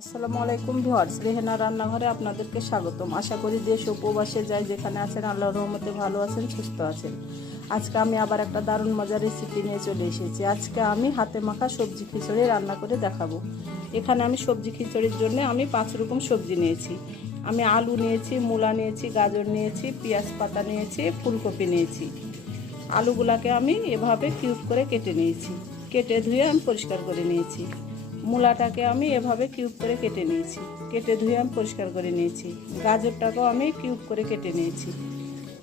আসসালামু আলাইকুম ভিউয়ার্স, রেহেনার রান্নাঘরে আপনাদেরকে স্বাগতম। আশা করি দেশ ও প্রবাসে যাই যেখানে আছেন আল্লাহর রহমতে ভালো আছেন, সুস্থ আছেন। আজকে আমি আবার একটা দারুণ মজার রেসিপি নিয়ে চলে এসেছি। আজকে আমি হাতে মাখা সবজি খিচুড়ি রান্না করে দেখাবো। এখানে আমি সবজি খিচুড়ির জন্য আমি 5 রকম সবজি নিয়েছি। আমি আলু নিয়েছি, মূলা নিয়েছি, গাজর নিয়েছি, পেঁয়াজ পাতা নিয়েছি, ফুলকপি নিয়েছি। আলুগুলাকে আমি এভাবে কিউব করে কেটে নিয়েছি, কেটে ধুয়ে আমি পরিষ্কার করে নিয়েছি। মূলাটাকে আমি এভাবে কিউব করে কেটে নিয়েছি, কেটে ধুয়ে আমি পরিষ্কার করে নিয়েছি। গাজরটাকেও আমি কিউব করে কেটে নিয়েছি,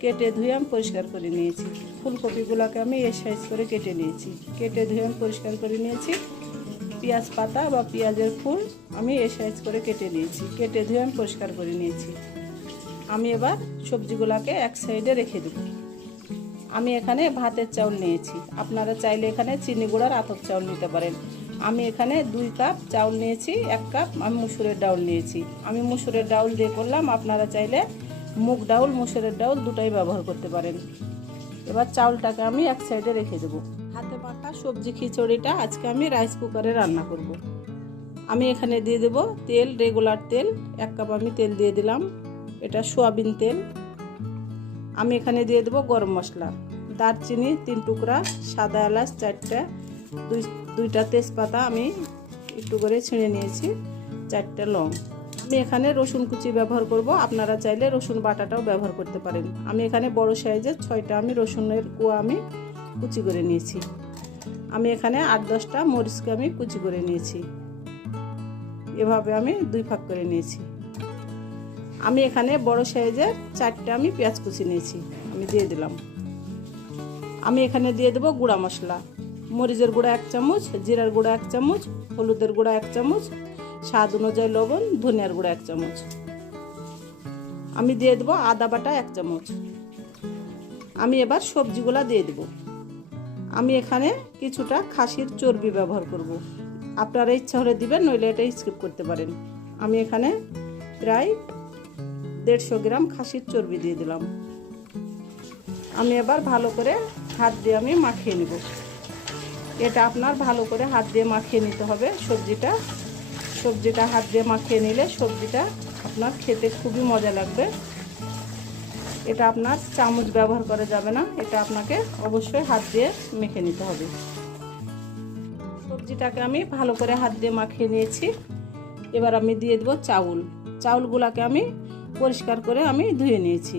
কেটে ধুয়ে আমি পরিষ্কার করে নিয়েছি। ফুলকপিগুলোকে আমি এই সাইজ করে কেটে নিয়েছি, কেটে ধুয়ে আমি পরিষ্কার করে নিয়েছি। পেঁয়াজ পাতা বা পেঁয়াজের ফুল আমি এই সাইজ করে কেটে নিয়েছি, কেটে ধুয়ে আমি পরিষ্কার করে নিয়েছি। আমি এবার সবজিগুলোকে এক সাইডে রেখে দেব। আমি এখানে ভাতের চাউল নিয়েছি, আপনারা চাইলে এখানে চিনি গুঁড়ার আতপ চাউল নিতে পারেন। আমি এখানে 2 কাপ চাউল নিয়েছি, 1 কাপ আমি মুসুরের ডাউল নিয়েছি। আমি মুসুরের ডাউল দিয়ে করলাম, আপনারা চাইলে মুগ ডাউল, মুসুরের ডাউল দুটাই ব্যবহার করতে পারেন। এবার চাউলটাকে আমি এক সাইডে রেখে দেবো। হাতে মাখা সবজি খিচুড়িটা আজকে আমি রাইস কুকারে রান্না করব। আমি এখানে দিয়ে দেব তেল, রেগুলার তেল 1 কাপ আমি তেল দিয়ে দিলাম, এটা সয়াবিন তেল। আমি এখানে দিয়ে দেব গরম মশলা, দারচিনি 3 টুকরা, সাদা এলাচ 4টা, দুইটা তেজপাতা আমি একটু করে ছিঁড়ে নিয়েছি, 4টা লং। আমি এখানে রসুন কুচি ব্যবহার করব, আপনারা চাইলে রসুন বাটাটাও ব্যবহার করতে পারেন। আমি এখানে বড় সাইজের 6টা আমি রসুনের কোয়া আমি কুচি করে নিয়েছি। আমি এখানে 8-10টা মরিচকে আমি কুচি করে নিয়েছি, এভাবে আমি 2 ভাগ করে নিয়েছি। আমি এখানে বড় সাইজের 4টা আমি পেঁয়াজ কুচি নিয়েছি, আমি দিয়ে দিলাম। আমি এখানে দিয়ে দেব গুঁড়া মশলা, মরিচের গুঁড়া 1 চামচ, জিরার গুঁড়া 1 চামচ, হলুদের গুঁড়া 1 চামচ, স্বাদ অনুযায়ী লবণ, ধনিয়ার গুঁড়া 1 চামচ। আমি দিয়ে দেব আদা বাটা 1 চামচ। আমি এবার সবজিগুলা দিয়ে দেব। আমি এখানে কিছুটা খাসির চর্বি ব্যবহার করব, আপনারা ইচ্ছা হলে দিবেন, নইলে এটা স্কিপ করতে পারেন। আমি এখানে প্রায় 150 গ্রাম খাসির চর্বি দিয়ে দিলাম। আমি এবার ভালো করে হাত দিয়ে আমি মাখিয়ে নেব। এটা আপনার ভালো করে হাত দিয়ে মাখিয়ে নিতে হবে। সবজিটা হাত দিয়ে মাখিয়ে নিলে সবজিটা আপনার খেতে খুবই মজা লাগবে। এটা আপনার চামচ ব্যবহার করা যাবে না, এটা আপনাকে অবশ্যই হাত দিয়ে মেখে নিতে হবে। সবজিটাকে আমি ভালো করে হাত দিয়ে মাখিয়ে নিয়েছি। এবার আমি দিয়ে দেব চাউলগুলোকে আমি পরিষ্কার করে আমি ধুয়ে নিয়েছি,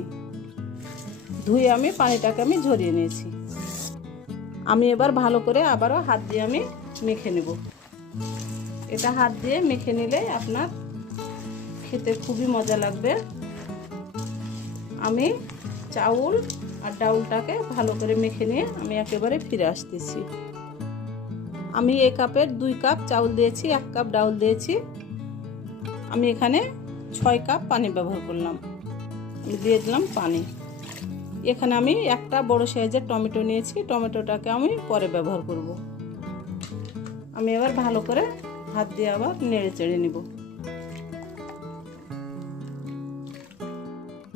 ধুয়ে আমি পানিটাকে আমি ঝরিয়ে নিয়েছি। আমি এবার ভালো করে আবারও হাত দিয়ে আমি মেখে নেব। এটা হাত দিয়ে মেখে নিলে আপনার খেতে খুবই মজা লাগবে। আমি চাউল আর ডাউলটাকে ভালো করে মেখে নিয়ে আমি একেবারে ফিরে আসতেছি। আমি এই কাপের 2 কাপ চাউল দিয়েছি, 1 কাপ ডাউল দিয়েছি। আমি এখানে 6 কাপ পানি ব্যবহার করলাম, আমি দিয়ে দিলাম পানি। এখানে আমি একটা বড় সাইজের টমেটো নিয়েছি, টমেটোটাকে আমি পরে ব্যবহার করব। আমি এবার ভালো করে হাত দিয়ে আবার নেড়ে চেড়ে নিব।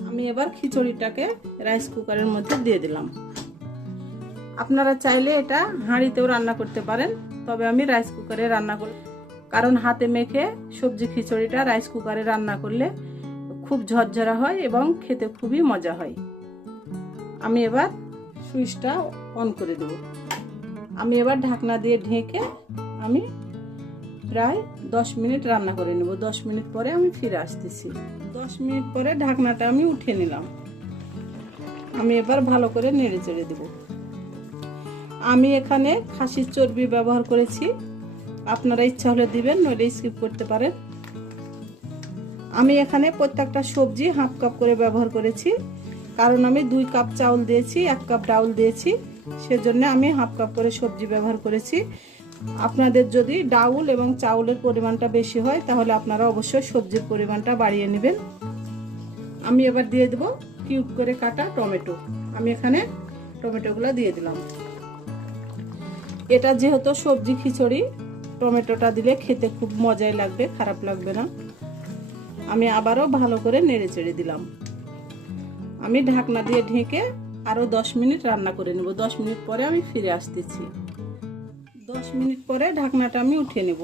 আমি এবার খিচুড়িটাকে রাইস কুকারের মধ্যে দিয়ে দিলাম। আপনারা চাইলে এটা হাঁড়িতেও রান্না করতে পারেন, তবে আমি রাইস কুকারে রান্না করি, কারণ হাতে মেখে সবজি খিচুড়িটা রাইস কুকারে রান্না করলে খুব ঝরঝরা হয় এবং খেতে খুবই মজা হয়। আমি এবার সুইচটা অন করে দেব। আমি এবার ঢাকনা দিয়ে ঢেকে আমি প্রায় 10 মিনিট রান্না করে নেব। 10 মিনিট পরে আমি ফিরে আসতেছি। 10 মিনিট পরে ঢাকনাটা আমি উঠিয়ে নিলাম। আমি এবার ভালো করে নেড়ে চেড়ে দেব। আমি এখানে খাসির চর্বি ব্যবহার করেছি, আপনারা ইচ্ছা হলে দিবেন, নইলে স্কিপ করতে পারেন। আমি এখানে প্রত্যেকটা সবজি হাফ কাপ করে ব্যবহার করেছি, কারণ আমি 2 কাপ চাউল দিয়েছি, 1 কাপ ডাউল দিয়েছি, সেজন্য আমি হাফ কাপ করে সবজি ব্যবহার করেছি। আপনাদের যদি ডাউল এবং চাউলের পরিমাণটা বেশি হয় তাহলে আপনারা অবশ্যই সবজির পরিমাণটা বাড়িয়ে নেবেন। আমি এবার দিয়ে দেব কিউব করে কাটা টমেটো। আমি এখানে টমেটোগুলো দিয়ে দিলাম। এটা যেহেতু সবজি খিচুড়ি, টমেটোটা দিলে খেতে খুব মজাই লাগবে, খারাপ লাগবে না। আমি আবারও ভালো করে নেড়ে চেড়ে দিলাম। আমি ঢাকনা দিয়ে ঢেকে আরও 10 মিনিট রান্না করে নেব। 10 মিনিট পরে আমি ফিরে আসতেছি। 10 মিনিট পরে ঢাকনাটা আমি উঠিয়ে নেব।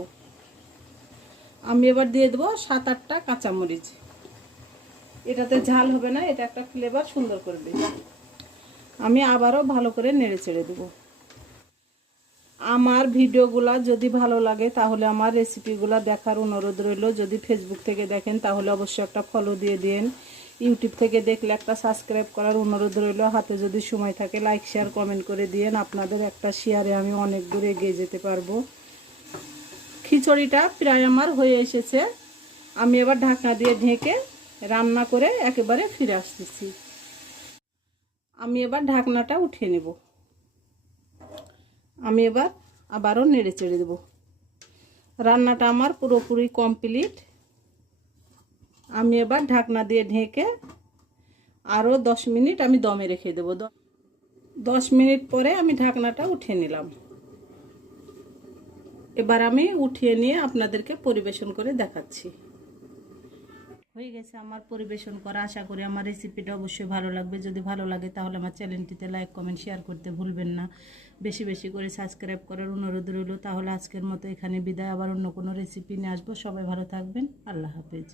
আমি এবার দিয়ে দেবো 7-8টা কাঁচামরিচ। এটাতে ঝাল হবে না, এটা একটা ফ্লেভার সুন্দর করবে। আমি আবারও ভালো করে নেড়ে চেড়ে দেবো। আমার ভিডিওগুলা যদি ভালো লাগে তাহলে আমার রেসিপিগুলো দেখার অনুরোধ রইল। যদি ফেসবুক থেকে দেখেন তাহলে অবশ্যই একটা ফলো দিয়ে দিন। ইউটিউব থেকে দেখলে একটা সাবস্ক্রাইব করার অনুরোধ রইল। হাতে যদি সময় থাকে লাইক শেয়ার কমেন্ট করে দিন। আপনাদের একটা শেয়ারে আমি অনেক দূর এগিয়ে যেতে পারবো। খিচুড়িটা প্রায় আমার হয়ে এসেছে। আমি এবার ঢাকনা দিয়ে ঢেকে রান্না করে একেবারে ফিরে আসতেছি। আমি এবার ঢাকনাটা উঠিয়ে নেব। আমি এবার আবারও নেড়ে চেড়ে দেব। রান্নাটা আমার পুরোপুরি কমপ্লিট। আমি এবার ঢাকনা দিয়ে ঢেকে আরও 10 মিনিট আমি দমে রেখে দেব। 10 মিনিট পরে আমি ঢাকনাটা উঠিয়ে নিলাম। এবার আমি উঠিয়ে নিয়ে আপনাদেরকে পরিবেশন করে দেখাচ্ছি। হয়ে গেছে আমার পরিবেশন করা। আশা করি আমার রেসিপিটা অবশ্যই ভালো লাগবে। যদি ভালো লাগে তাহলে আমার চ্যানেলটিতে লাইক কমেন্ট শেয়ার করতে ভুলবেন না। বেশি বেশি করে সাবস্ক্রাইব করার অনুরোধ রইল। তাহলে আজকের মতো এখানে বিদায়। আবার অন্য কোনো রেসিপি নিয়ে আসবো। সবাই ভালো থাকবেন। আল্লাহ হাফেজ।